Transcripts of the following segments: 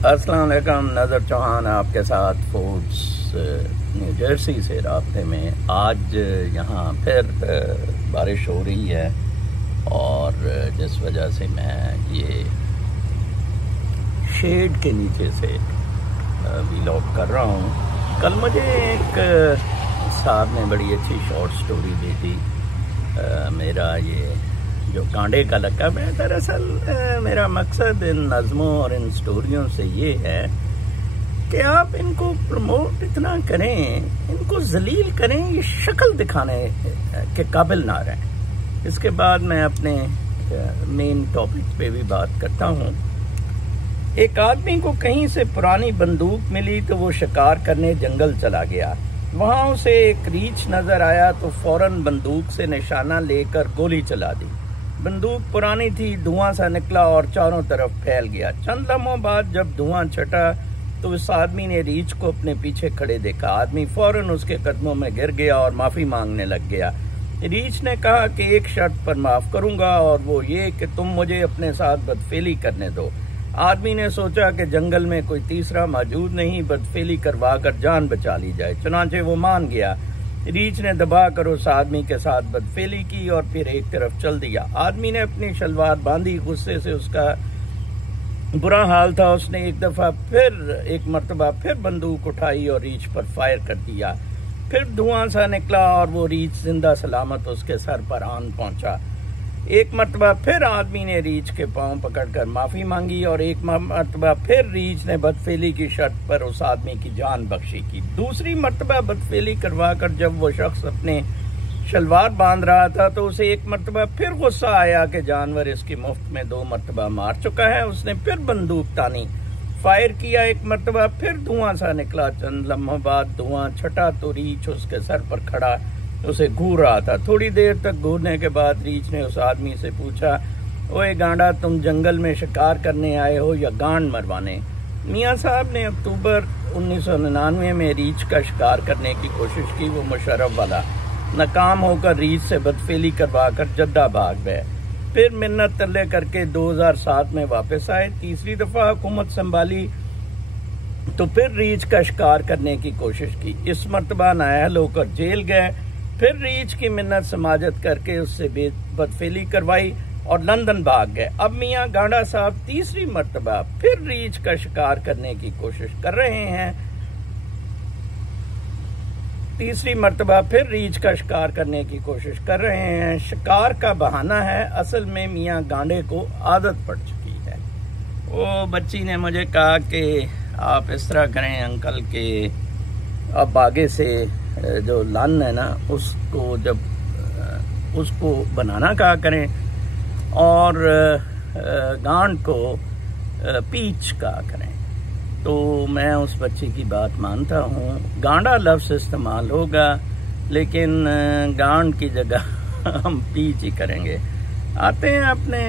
अस्सलाम वालेकुम। नज़र चौहान आपके साथ फोर्ट्स न्यू जर्सी से राब्ते में। आज यहाँ फिर बारिश हो रही है और जिस वजह से मैं ये शेड के नीचे से व्लॉग कर रहा हूँ। कल मुझे एक साहब ने बड़ी अच्छी शॉर्ट स्टोरी दी थी। मेरा ये जो कांडे का लक़ब है, दरअसल मेरा मकसद इन नज़मों और इन स्टोरियों से ये है कि आप इनको प्रमोट इतना करें, इनको जलील करें, ये शक्ल दिखाने के काबिल ना रहें। इसके बाद मैं अपने मेन टॉपिक पे भी बात करता हूँ। एक आदमी को कहीं से पुरानी बंदूक मिली तो वो शिकार करने जंगल चला गया। वहाँ उसे एक रीछ नजर आया तो फौरन बंदूक से निशाना लेकर गोली चला दी। बंदूक पुरानी थी, धुआं सा निकला और चारों तरफ फैल गया। चंद लम्हों बाद जब धुआं छटा तो उस आदमी ने रीछ को अपने पीछे खड़े देखा। आदमी फौरन उसके कदमों में गिर गया और माफी मांगने लग गया। रीछ ने कहा कि एक शर्त पर माफ करूंगा, और वो ये कि तुम मुझे अपने साथ बदफेली करने दो। आदमी ने सोचा कि जंगल में कोई तीसरा मौजूद नहीं, बदफेली करवा कर जान बचा ली जाए। चुनांचे वो मान गया। रीछ ने दबा कर उस आदमी के साथ बदफेली की और फिर एक तरफ चल दिया। आदमी ने अपनी शलवार बांधी। गुस्से से उसका बुरा हाल था। उसने एक मर्तबा फिर बंदूक उठाई और रीछ पर फायर कर दिया। फिर धुआं सा निकला और वो रीछ जिंदा सलामत उसके सर पर आन पहुंचा। एक मर्तबा फिर आदमी ने रीछ के पांव पकड़कर माफी मांगी और एक मर्तबा फिर रीछ ने बदफेली की शर्त पर उस आदमी की जान बख्शी की। दूसरी मर्तबा बदफेली करवाकर जब वो शख्स अपने शलवार बांध रहा था तो उसे एक मर्तबा फिर गुस्सा आया कि जानवर इसकी मुफ्त में 2 मर्तबा मार चुका है। उसने फिर बंदूक तानी, फायर किया। एक मर्तबा फिर धुआं सा निकला। चंद लम्हों बाद धुआं छटा तो रीछ उसके सर पर खड़ा उसे घूर रहा था। थोड़ी देर तक घूरने के बाद रीछ ने उस आदमी से पूछा, ओए गांडा, तुम जंगल में शिकार करने आए हो या गांड मरवाने? मियाँ साहब ने अक्टूबर 1999 में रीछ का शिकार करने की कोशिश की। वो मुशर्रफ वाला नाकाम होकर रीछ से बदफेली करवाकर जद्दा भाग गए। फिर मिन्नत तरले करके 2007 में वापस आए। तीसरी दफा हुकूमत संभाली तो फिर रीछ का शिकार करने की कोशिश की। इस मर्तबा नाअहल होकर जेल गए। फिर रीछ की मिन्नत समाजत करके उससे बदफेली करवाई और लंदन भाग गए। अब मियाँ गांडा साहब तीसरी मर्तबा फिर रीछ का शिकार करने की कोशिश कर रहे हैं। शिकार का बहाना है, असल में मियाँ गांडे को आदत पड़ चुकी है। वो बच्ची ने मुझे कहा कि आप इस तरह करें अंकल के अब आगे से जो लन है ना उसको बनाना कहा करें और गांड को पीच कहा करें। तो मैं उस बच्चे की बात मानता हूँ। गांडा लफ्ज़ इस्तेमाल होगा लेकिन गांड की जगह हम पीच ही करेंगे। आते हैं अपने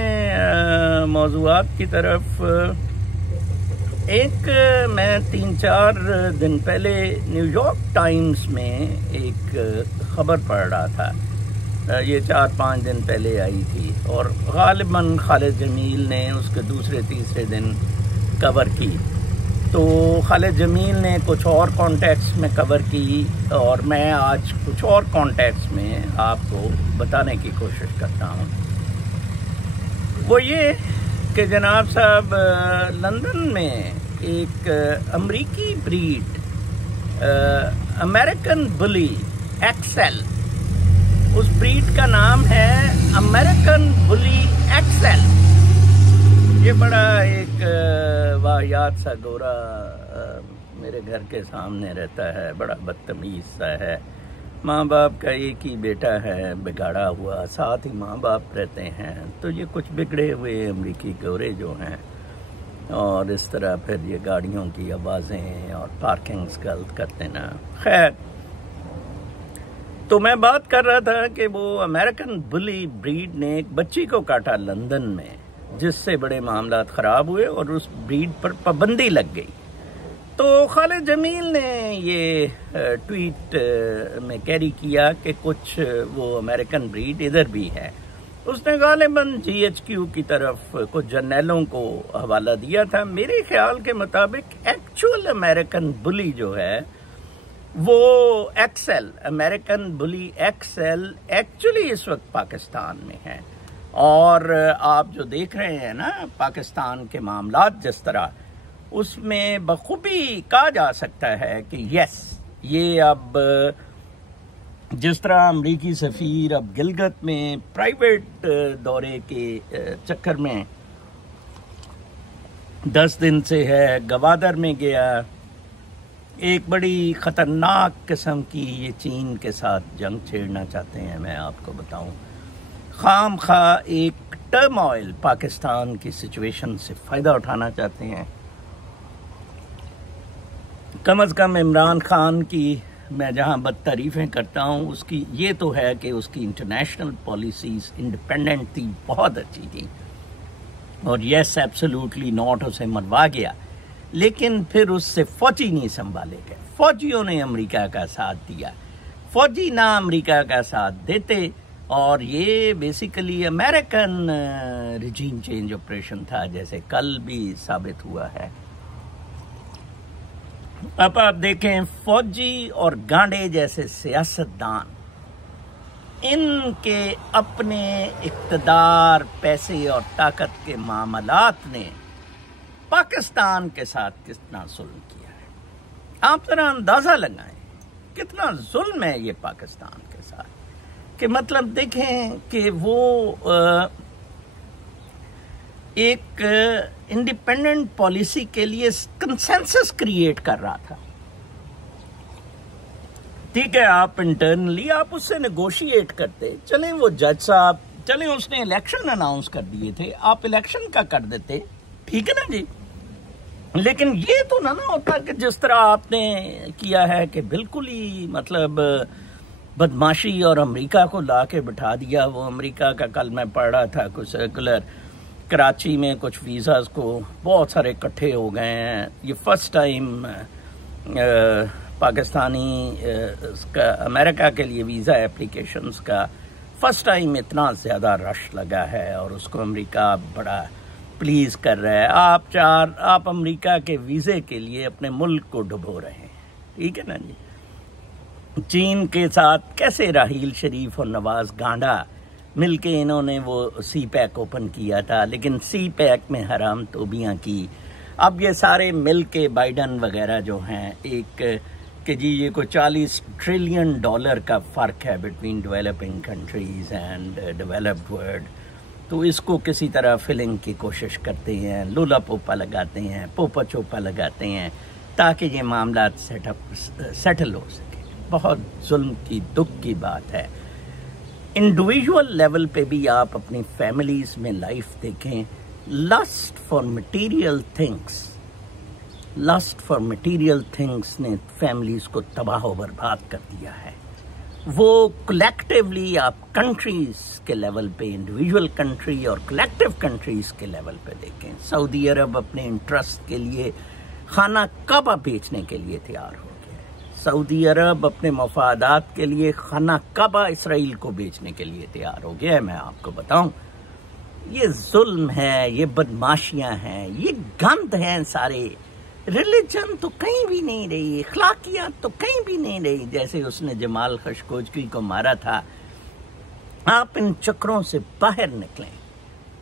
मौज़ूआत की तरफ। मैं 3-4 दिन पहले न्यूयॉर्क टाइम्स में एक खबर पढ़ रहा था। ये 4-5 दिन पहले आई थी और गालिबन खालिद जमील ने उसके दूसरे तीसरे दिन कवर की। तो खालिद जमील ने कुछ और कॉन्टेक्स्ट में कवर की और मैं आज कुछ और कॉन्टेक्स्ट में आपको बताने की कोशिश करता हूँ। वो ये कि जनाब साहब, लंदन में एक अमरीकी ब्रीड अमेरिकन बुली एक्सेल, उस ब्रीड का नाम है अमेरिकन बुली एक्सेल। ये बड़ा एक वाहियात सा गोरा मेरे घर के सामने रहता है, बड़ा बदतमीज सा है। माँ बाप का एक ही बेटा है बिगाड़ा हुआ, साथ ही माँ बाप रहते हैं। तो ये कुछ बिगड़े हुए अमरीकी गोरे जो हैं, और इस तरह फिर ये गाड़ियों की आवाज़ें और पार्किंग्स गलत करते ना। खैर, तो मैं बात कर रहा था कि वो अमेरिकन बुली ब्रीड ने एक बच्ची को काटा लंदन में, जिससे बड़े मामलात ख़राब हुए और उस ब्रीड पर पाबंदी लग गई। तो खालिद जमील ने ये ट्वीट में कैरी किया कि कुछ वो अमेरिकन ब्रीड इधर भी है। उसने गालिबन GHQ की तरफ कुछ जर्नलों को हवाला दिया था। मेरे ख्याल के मुताबिक एक्चुअल अमेरिकन बुली जो है वो XL, American bully XL actually इस वक्त पाकिस्तान में है। और आप जो देख रहे हैं ना पाकिस्तान के मामलात जिस तरह, उसमें बखूबी कहा जा सकता है कि यस, ये अब जिस तरह अमरीकी सफ़ीर अब गिलगित में प्राइवेट दौरे के चक्कर में 10 दिन से है, गवादर में गया, एक बड़ी ख़तरनाक किस्म की ये चीन के साथ जंग छेड़ना चाहते हैं। मैं आपको बताऊं, खाम खा एक टर्मोइल पाकिस्तान की सिचुएशन से फ़ायदा उठाना चाहते हैं। कम अज़ कम इमरान खान की मैं जहां बदतारीफ़ें करता हूं, उसकी ये तो है कि उसकी इंटरनेशनल पॉलिसीज़ इंडिपेंडेंट थी, बहुत अच्छी थी, और येस एब्सोल्युटली नॉट उसे मरवा गया, लेकिन फिर उससे फौजी नहीं संभाले गए। फौजियों ने अमेरिका का साथ दिया, फौजी ना अमेरिका का साथ देते, और ये basically American regime change operation था, जैसे कल भी साबित हुआ है। अब आप देखें, फौजी और गांडे जैसे सियासतदान, इनके अपने इक़्तिदार, पैसे और ताकत के मामलात ने पाकिस्तान के साथ कितना जुल्म किया है। आप जरा अंदाजा लगाएं कितना जुल्म है ये पाकिस्तान के साथ। कि मतलब देखें कि वो एक इंडिपेंडेंट पॉलिसी के लिए कंसेंसस क्रिएट कर रहा था। ठीक है, आप इंटरनली आप उससे नेगोशिएट करते, चलें वो जज साहब, चलें उसने इलेक्शन अनाउंस कर दिए थे, आप इलेक्शन का कर देते, ठीक है ना जी। लेकिन ये तो ना होता कि जिस तरह आपने किया है कि बिल्कुल ही मतलब बदमाशी और अमेरिका को ला के बिठा दिया। वो अमेरिका का कल मैं पढ़ रहा था कुछ सर्कुलर, कराची में कुछ वीज़ाज को बहुत सारे इकट्ठे हो गए हैं। ये फर्स्ट टाइम पाकिस्तानी का अमेरिका के लिए वीज़ा एप्लीकेशंस का फर्स्ट टाइम इतना ज़्यादा रश लगा है, और उसको अमेरिका बड़ा प्लीज़ कर रहा है। आप अमेरिका के वीज़े के लिए अपने मुल्क को डुबो रहे हैं, ठीक है ना जी। चीन के साथ कैसे राहील शरीफ और नवाज गांडा मिलके इन्होंने वो CPEC ओपन किया था, लेकिन CPEC में हराम तोबियां की। अब ये सारे मिलके बाइडन वगैरह जो हैं, एक कि जी ये कोई $40 ट्रिलियन का फ़र्क है between developing countries and developed world, तो इसको किसी तरह फिलिंग की कोशिश करते हैं, लोला पोपा लगाते हैं, पोपा चोपा लगाते हैं, ताकि ये मामला सेटल हो सके। बहुत जुल्म की, दुख की बात है। इंडिविजुअल लेवल पे भी आप अपनी फैमिलीज में लाइफ देखें, लस्ट फॉर मटेरियल थिंग्स ने फैमिलीज को तबाह और बर्बाद कर दिया है। वो कलेक्टिवली आप कंट्रीज के लेवल पे, इंडिविजुअल कंट्री और कलेक्टिव कंट्रीज के लेवल पे देखें, सऊदी अरब अपने इंटरेस्ट के लिए खाना काबा बेचने के लिए तैयार हो गया है। सऊदी अरब अपने मफादात के लिए खाना काबा इसराइल को बेचने के लिए तैयार हो गया है। मैं आपको बताऊं, ये जुल्म है, ये बदमाशियां हैं, ये गंद हैं सारे। रिलीजन तो कहीं भी नहीं रही, अखलाकियात तो कहीं भी नहीं रही। जैसे उसने जमाल खशकोजी को मारा था। आप इन चक्रों से बाहर निकलें,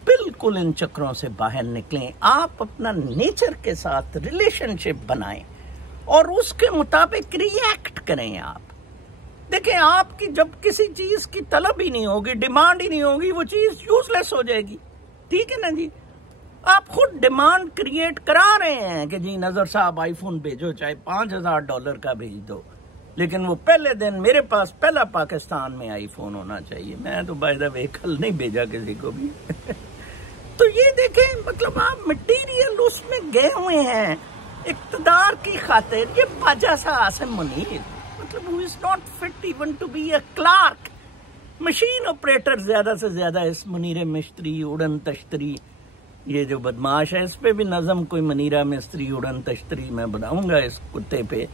बिल्कुल इन चक्रों से बाहर निकलें। आप अपना नेचर के साथ रिलेशनशिप बनाएं और उसके मुताबिक रिएक्ट करें। आप देखें, आपकी जब किसी चीज की तलब ही नहीं होगी, डिमांड ही नहीं होगी, वो चीज यूजलेस हो जाएगी, ठीक है ना जी। आप खुद डिमांड क्रिएट करा रहे हैं कि जी नजर साहब आईफोन भेजो, चाहे $5000 का भेज दो, लेकिन वो पहले दिन मेरे पास पहला पाकिस्तान में आईफोन होना चाहिए। मैं तो बाय द वे कल नहीं भेजा किसी को भी। तो ये देखें, मतलब आप मटेरियल उसमें गए हुए हैं इक्तदार की खातिर। ये बाजा सा आसिम मुनीर, मतलब who is not fit even to be a clerk, machine operator ज्यादा से ज्यादा। इस मुनीर मिस्त्री, उड़न तश्तरी, ये जो बदमाश है, इस पे भी नज़म कोई मनीरा मिस्त्री, उड़न तश्तरी मैं बनाऊंगा इस कुत्ते पे,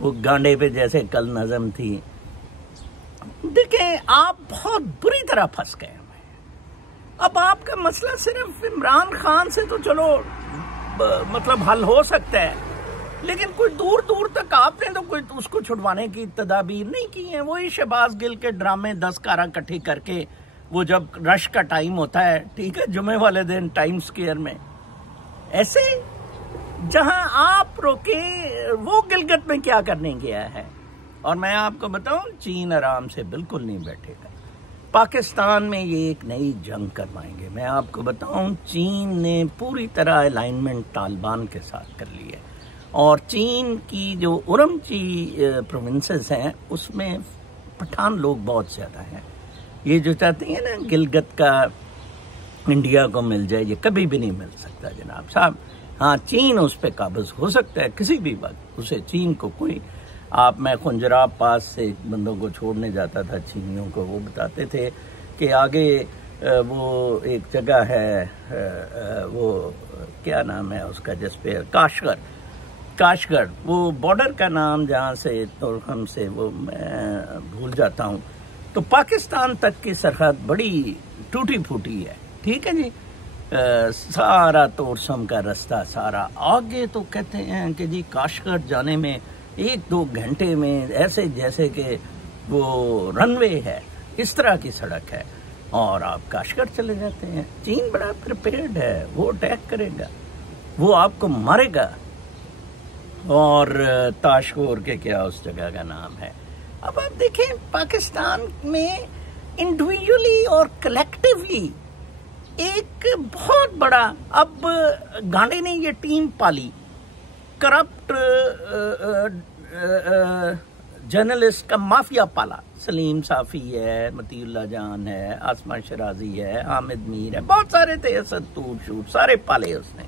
वो गांडे पे जैसे कल नज़म थी। देखें, आप बहुत बुरी तरह फंस गए। अब आपका मसला सिर्फ इमरान खान से तो चलो मतलब हल हो सकता है, लेकिन कोई दूर दूर तक आपने तो कोई उसको छुड़वाने की तदाबीर नहीं की है। वही शहबाज गिल के ड्रामे 10 कारा इकट्ठी करके, वो जब रश का टाइम होता है, ठीक है, जुमे वाले दिन टाइम स्क्वायर में, ऐसे जहां आप रोके वो गिलगित में क्या करने गया है। और मैं आपको बताऊं, चीन आराम से बिल्कुल नहीं बैठेगा। पाकिस्तान में ये एक नई जंग करवाएंगे। मैं आपको बताऊं, चीन ने पूरी तरह अलाइनमेंट तालिबान के साथ कर ली है, और चीन की जो उरमची प्रोविंसेस हैं उसमें पठान लोग बहुत ज़्यादा हैं। ये जो चाहते हैं ना गिलगित का इंडिया को मिल जाए, ये कभी भी नहीं मिल सकता जनाब साहब। हाँ, चीन उस पर काबज हो सकता है किसी भी वक्त, उसे चीन को कोई मैं खुंजराब पास से बंदों को छोड़ने जाता था चीनियों को, वो बताते थे कि आगे वो एक जगह है, वो क्या नाम है उसका, जिस पे काशगढ़, वो बॉर्डर का नाम जहाँ से तोरखम से वो मैं भूल जाता हूँ। तो पाकिस्तान तक की सरहद बड़ी टूटी फूटी है, ठीक है जी। सारा तोरसम का रास्ता सारा आगे, तो कहते हैं कि जी काशगढ़ जाने में 1-2 घंटे में ऐसे जैसे कि वो रनवे है, इस तरह की सड़क है, और आप काशगढ़ चले जाते हैं। चीन बड़ा प्रिपेयर्ड है, वो अटैक करेगा, वो आपको मारेगा। और ताशकोर के क्या उस जगह का नाम है। अब आप देखें, पाकिस्तान में इंडिविजुअली और कलेक्टिवली एक बहुत बड़ा, अब गांधी ने ये टीम पाली, करप्ट जर्नलिस्ट का माफिया पाला। सलीम साफी है, मतीउल्लाह जान है, आसमा शराजी है, हामिद मीर है, बहुत सारे थे, असद शूट सारे पाले उसने।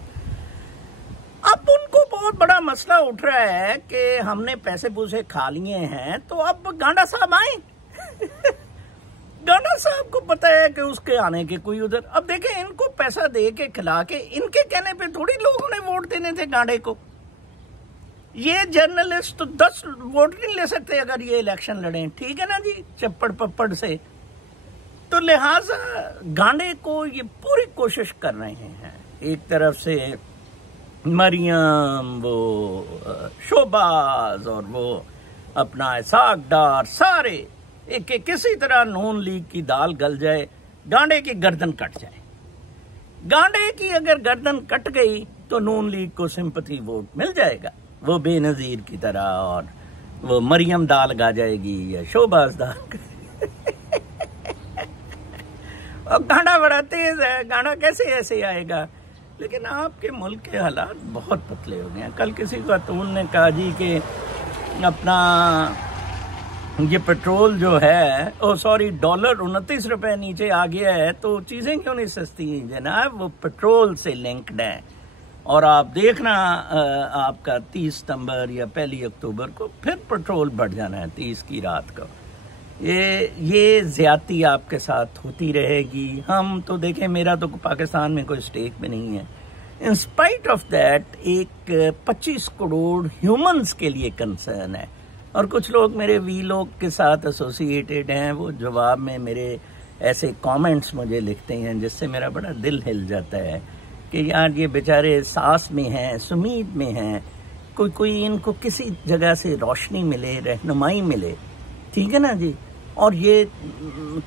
अब उनको बहुत बड़ा मसला उठ रहा है कि हमने पैसे पूसे खा लिए हैं, तो अब गांडा साहब आए। गांडा साहब को पता है कि उसके आने के कोई उधर, अब देखें, इनको पैसा दे के खिला के, इनके कहने पे थोड़ी लोगों ने वोट देने थे गांडे को। ये जर्नलिस्ट तो 10 वोट नहीं ले सकते अगर ये इलेक्शन लड़े, ठीक है ना जी, चप्पड़ पप्पड़ से। तो लिहाजा गांडे को ये पूरी कोशिश कर रहे हैं, एक तरफ से मरियम, वो शोबाज, और वो अपना इसाक डार, सारे एक किसी तरह नून लीग की दाल गल जाए, गांडे की गर्दन कट जाए। गांडे की अगर गर्दन कट गई तो नून लीग को सिंपैथी वोट मिल जाएगा, वो बेनजीर की तरह, और वो मरियम दाल गा जाएगी या शोबाज दाल। और गांडा बड़ा तेज है, गांडा कैसे ऐसे आएगा। लेकिन आपके मुल्क के हालात बहुत पतले हो गए हैं। कल किसी खातून ने कहा जी कि अपना ये पेट्रोल जो है, डॉलर 29 रुपए नीचे आ गया है, तो चीजें क्यों नहीं सस्ती हैं जनाब, वो पेट्रोल से लिंक्ड है। और आप देखना आपका 30 सितंबर या 1 अक्टूबर को फिर पेट्रोल बढ़ जाना है, 30 की रात को। ये ज्यादती आपके साथ होती रहेगी। हम तो देखें, मेरा तो पाकिस्तान में कोई स्टेक भी नहीं है। इन स्पाइट ऑफ दैट एक 25 करोड़ ह्यूमंस के लिए कंसर्न है। और कुछ लोग मेरे वी लोग के साथ एसोसिएटेड हैं, वो जवाब में मेरे ऐसे कमेंट्स मुझे लिखते हैं जिससे मेरा बड़ा दिल हिल जाता है कि यार ये बेचारे सांस में हैं, सुमीद में हैं, कोई इनको किसी जगह से रोशनी मिले, रहनुमाई मिले, ठीक है ना जी, और ये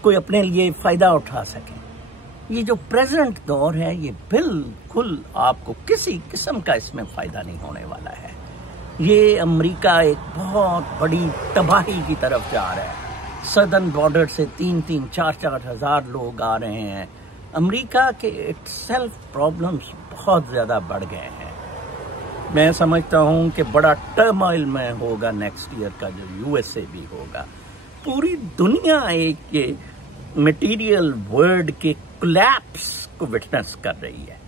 कोई अपने लिए फायदा उठा सके। ये जो प्रेजेंट दौर है, ये बिल्कुल आपको किसी किस्म का इसमें फायदा नहीं होने वाला है। ये अमेरिका एक बहुत बड़ी तबाही की तरफ जा रहा है। सदर्न बॉर्डर से 3-3, 4-4 हजार लोग आ रहे हैं। अमेरिका के इटसेल्फ प्रॉब्लम्स बहुत ज्यादा बढ़ गए हैं। मैं समझता हूं कि बड़ा टर्मोइल में होगा नेक्स्ट ईयर का, जो यूएसए भी होगा। पूरी दुनिया एक ये मटेरियल वर्ल्ड के कोलैप्स को विटनेस कर रही है।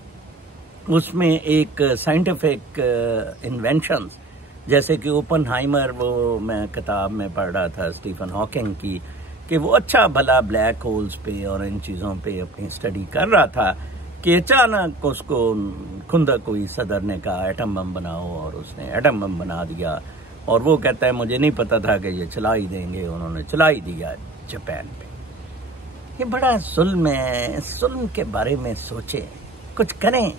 उसमें एक साइंटिफिक इन्वेंशंस जैसे कि ओपनहाइमर, वो मैं किताब में पढ़ रहा था स्टीफन हॉकिंग की, कि वो अच्छा भला ब्लैक होल्स पे और इन चीज़ों पे अपनी स्टडी कर रहा था कि अचानक उसको खुंदा कोई सदर ने कहा एटम बम बनाओ, और उसने एटम बम बना दिया। और वो कहता है मुझे नहीं पता था कि ये चला ही देंगे, उन्होंने चला ही दिया जापान पे। ये बड़ा जुल्म है, जुल्म के बारे में सोचें, कुछ करें।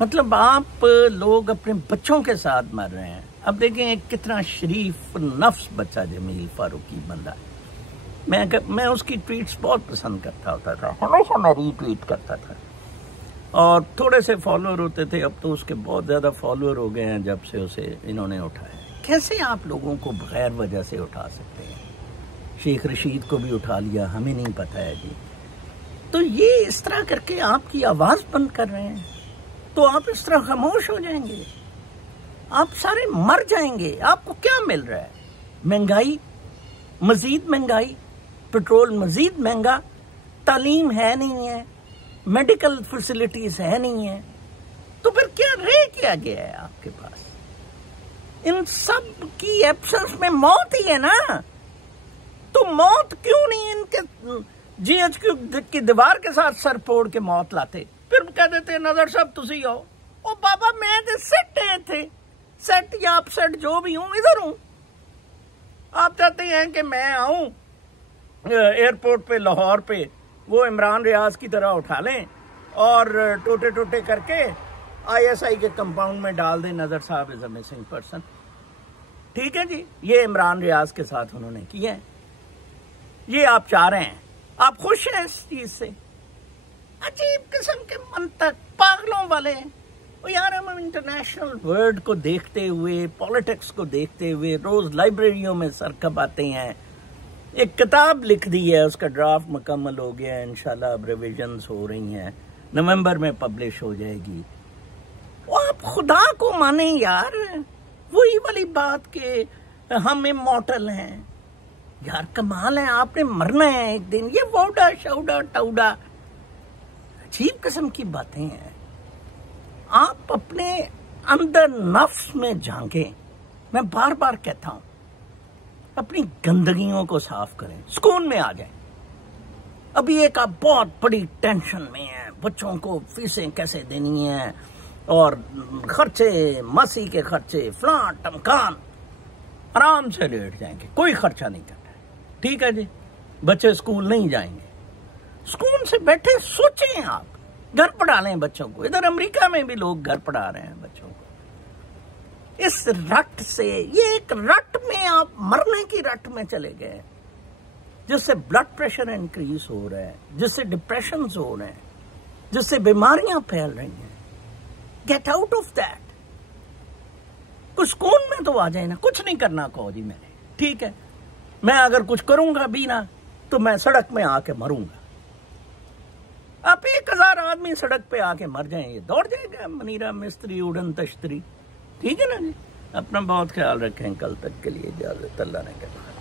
मतलब आप लोग अपने बच्चों के साथ मर रहे हैं। अब देखें कितना शरीफ नफ्स बच्चा जमील फारूकी बंदा। मैं उसकी ट्वीट्स बहुत पसंद करता होता था, हमेशा मैं रीट्वीट करता था और थोड़े से फॉलोअर होते थे। अब तो उसके बहुत ज़्यादा फॉलोअर हो गए हैं जब से उसे इन्होंने उठाया। कैसे आप लोगों को बगैर वजह से उठा सकते हैं? शेख रशीद को भी उठा लिया, हमें नहीं पता है जी। तो ये इस तरह करके आपकी आवाज़ बंद कर रहे हैं, तो आप इस तरह खामोश हो जाएंगे, आप सारे मर जाएंगे। आपको क्या मिल रहा है? महंगाई, मजीद महंगाई, पेट्रोल मजीद महंगा, तालीम है नहीं है, मेडिकल फैसिलिटीज है नहीं है, तो फिर क्या रह क्या गया है आपके पास? इन सब की एब्सेंस में मौत ही है ना। तो मौत क्यों नहीं इनके जीएचक्यू की दीवार के साथ सर फोड़ के मौत लाते? फिर कह देते नजर साहब तुसी आओ। ओ बाबा मैं तो सेट है थे, सेट या अपसेट जो भी हूं, इधर हूं। आप चाहते हैं कि मैं आऊं एयरपोर्ट पे लाहौर पे वो इमरान रियाज की तरह उठा लें और टोटे टोटे करके आईएसआई के कंपाउंड में डाल दें नजर साहब इज अ मिसिंग पर्सन। ठीक है जी, ये इमरान रियाज के साथ उन्होंने किया है, ये आप चाह रहे हैं, आप खुश हैं इस चीज से? अजीब किस्म के मंतक पागलों वाले हैं। यार हम इंटरनेशनल वर्ल्ड को देखते हुए, पॉलिटिक्स को देखते हुए रोज लाइब्रेरियों में सर कबाते हैं। एक किताब लिख दी है, उसका ड्राफ्ट मुकम्मल हो गया है, इंशाल्लाह अब रिविजन्स हो रही हैं, नवंबर में पब्लिश हो जाएगी। आप खुदा को माने यार, वही वाली बात के हम इमॉर्टल हैं। यार कमाल है, आपने मरना है एक दिन। ये वोडा शौडा टौडा अजीब किस्म की बातें हैं। आप अपने अंदर नफ्स में झांकें। मैं बार बार कहता हूं, अपनी गंदगियों को साफ करें, सुकून में आ जाएं। अभी एक आप बहुत बड़ी टेंशन में हैं, बच्चों को फीसें कैसे देनी है और खर्चे, मसी के खर्चे, फलां टमकान। आराम से लेट जाएंगे, कोई खर्चा नहीं करना है। ठीक है जी, बच्चे स्कूल नहीं जाएंगे, सुकून से बैठे सोचें। आप घर पढ़ा लें बच्चों को। इधर अमेरिका में भी लोग घर पढ़ा रहे हैं बच्चों को। इस रट से, ये एक रट में आप मरने की रट में चले गए, जिससे ब्लड प्रेशर इंक्रीज हो रहा है, जिससे डिप्रेशन हो रहे हैं, जिससे बीमारियां फैल रही हैं। Get out of that. कुछ सुकून में तो आ जाए ना। कुछ नहीं करना कहो जी मैंने, ठीक है, मैं अगर कुछ करूंगा भी ना तो मैं सड़क में आके मरूंगा। आप 1000 आदमी सड़क पे आके मर जाएं, ये दौड़ जाएगा मनीरा मिस्त्री उड़न तश्तरी। ठीक है ना जी, अपना बहुत ख्याल रखें। कल तक के लिए इजाजत, अल्लाह ने कहा।